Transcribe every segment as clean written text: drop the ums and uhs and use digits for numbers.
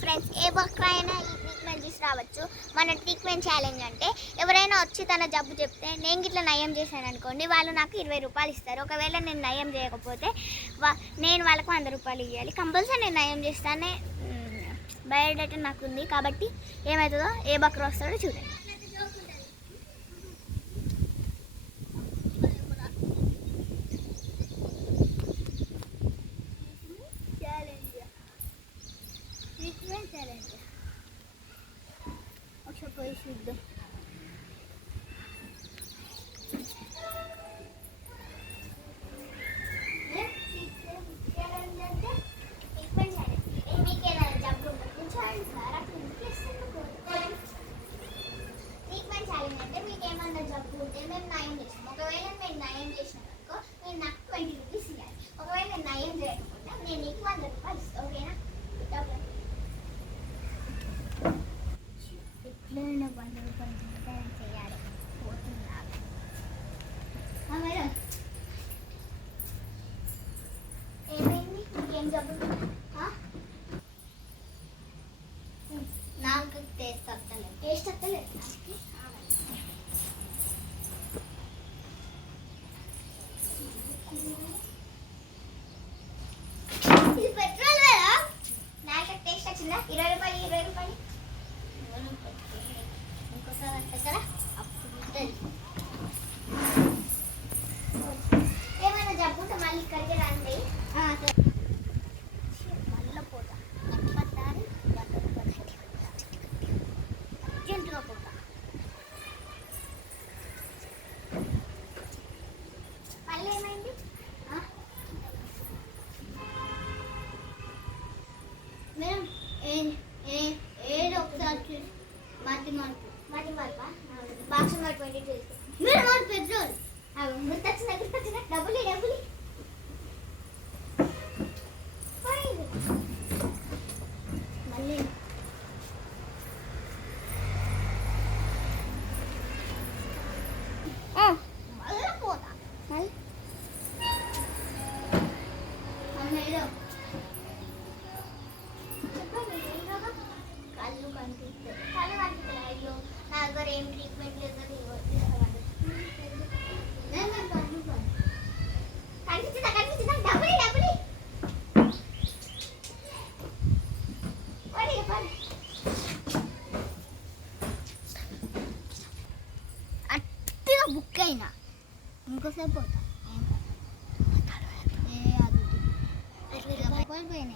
Friends, ఏ బక్రా అయినా ఈ treatment తీసి రావచ్చు. మన ట్రీట్మెంట్ ఛాలెంజ్ అంటే ఎవరైనా వచ్చి తన జబ్బు చెప్తే నేను ఇట్లా నయం చేశాను అనుకోండి, వాళ్ళు నాకు 20 రూపాయలు ఇస్తారు. ఒకవేళ నేను నయం చేయకపోతే నేను వాళ్ళకు 100 రూపాయలు ఇవ్వాలి. కంపల్సరీ నేను నయం చేస్తానే బయోడేటా నాకు ఉంది. కాబట్టి ఏమవుతుందో ఏ బక్రా వస్తాడో చూడండి. ట్రీట్మెంట్ ఛాలెంజ్ ఒకసారి పోయి చూద్దాం. ట్రీట్మెంట్ ఛాలెంజ్ అంటే మీకు ఏమన్నా జబ్బు ఉంటే మేము నయం చేస్తాం. ఒకవేళ మేము నయం చేసినాం అనుకో, నేను నాకు 20 రూపీస్ ఇవ్వాలి. ఒకవేళ నేను నయం చేయకుండా నేను నీకు 100 రూపాయలు ఇస్తాను. ఓకేనా? ఎట్లైనా 100 రూపాయలు చేయాలి. పోతుందా మేడం? ఏమైంది? ఇంకేం జబ్బు? నాకు టేస్ట్ వస్తలేదు. టేస్ట్ వస్తలేదు ఇది పెట్రోల్ కదా. నాకు టేస్ట్ వచ్చిందా? 20 రూపాయలు 20 రూపాయలు ఇంకోసారి అంటే కదా అప్పుడు ఏమైనా జబ్బుంటే మళ్ళీ ఇక్కడికి రండి. మళ్ళీ పోతా ఎప్పటిసారి అర్జెంటుగా పోతా. మళ్ళీ ఏమైంది? మేడం ఏదో ఒకసారి చూసి మట్టి మార్పా బాక్స్ మార్పు మేడం అది పెట్రోల్ గుర్తొచ్చిన డబ్బులు మళ్ళీ మళ్ళీ పోతా. మళ్ళీ కళ్ళు కనిపిస్తాయి. అయ్యో నా దగ్గర ఏం ట్రీట్మెంట్ లేదు. కనిపించిందా డబ్బులు అట్టిగా బుక్ అయినా ఇంకోసేపు పోతా. రూపాయలు పోయినాయి.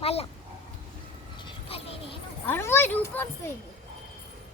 60 రూపాయలు పోయింది.